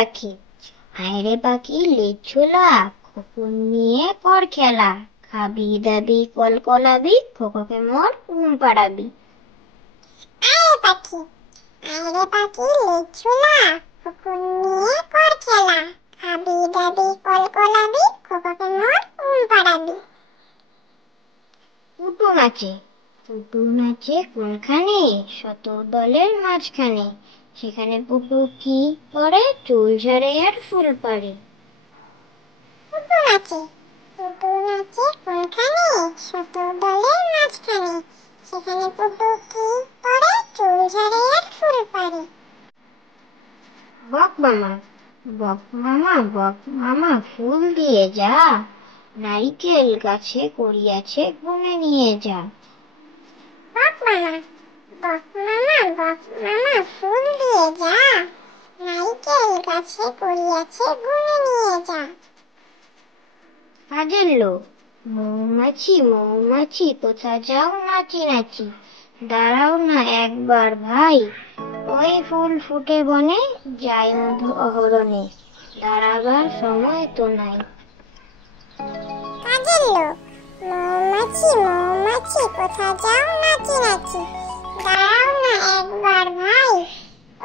পাখি, আয়রে পাখি লেজ ঝোলা, খোকন নিয়ে কর খেলা, খাবি দাবি কলকলাবি, খোকোকে মোর ঘুম পাড়াবি। আয় পাখি, আয়রে পাখি লেজ ঝোলা, খোকন নিয়ে কর খেলা, খাবি দাবি কলকলাবি, খোকোকে মোর ঘুম পাড়াবি। পুটু নাচে, পুটু নাচে কোনখানে, শত দলের মাঝখানে, সেখানে পুটু কি করে, চুল ঝাড়ে আর ফুল পাড়ে। পুটু নাচে, পুটু নাচে কোনখানে, শত দলের মাঝখানে, সেখানে পুটু কি করে, চুল ঝাড়ে আর ফুল পাড়ে। বক মামা, বক মামা, বক মামা ফুল দিয়ে যা, নারিকেল গাছে করিয়াছে গুনে নিয়ে যা। বক মামা, বক মামা, বক মামা ফুল দিয়ে যা, নারকেল গাছে করিয়াছে গুনে নিয়ে যা। কাজের লোক, মৌমাছি মৌমাছি কোথা যাও নাচি নাচি, দাঁড়াও না একবার ভাই, ওই ফুল ফুটে বনে, যাই মধু অহরণে, দাঁড়াবার সময় তো নাই। কাজের লোক, মৌমাছি মৌমাছি কোথা যাও নাচি নাচি, দাঁড়াও না একবার ভাই,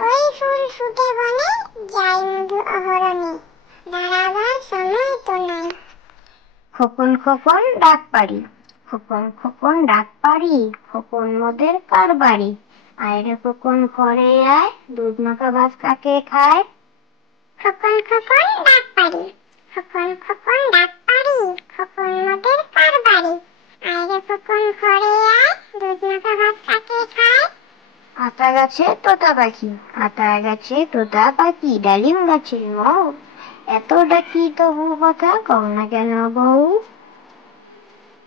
ওই ফুল ফুটে বনে, যাই মধু অহরণে, দাঁড়াবার সময় তো নাই। খোকন খোকন ডাক পারি, খোকন খোকন ডাক পারি, খোকন মোদের কার বাড়ি, আয়রে খোকন ঘরে আয়, দুধ মাখা ভাত কাকে খায়। খোকন খোকন ডাক পারি, খোকন খোকন ডাক পারি, খোকন মোদের কার বাড়ি, আয়রে খোকন ঘরে আয়, দুধ মাখা ভাত কাকে খায়। আতা গাছে তোতা পাখি, আতা গাছে তোতা পাখি, ডালিম গাছে মৌ, এত ডাকি তবু কথা কও না কেন বউ।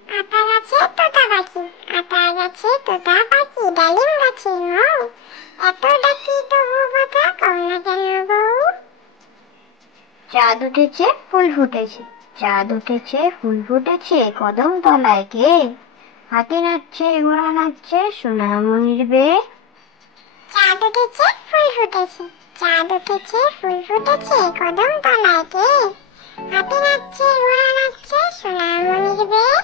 আতা গাছে তোতা পাখি, আতা গাছে তোতা পাখি, ডালিম গাছে মৌ, এত ডাকি তবু কথা কও না কেন বউ। চাঁদ উঠেছে ফুল ফুটেছে, চাঁদ উঠেছে ফুল ফুটেছে, কদম তলায় কে, হাতি নাচছে ঘোড়া নাচছে, সোনামণির বেয়ে। চাঁদ উঠেছে ফুল ফুটেছে, চাঁদ উঠেছে ফুল ফুটেছে, কদম তলায় কে, হাতি নাচছে ঘোড়া নাচছে, সোনামণির বেয়ে।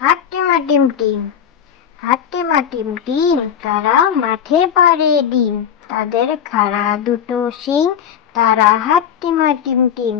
হাট্টিমা টিম টিম, হাট্টিমা টিম টিম, তারা মাঠে পাড়ে ডিম, তাদের খাড়া দুটো শিং, তারা হাট্টিমা টিম টিম।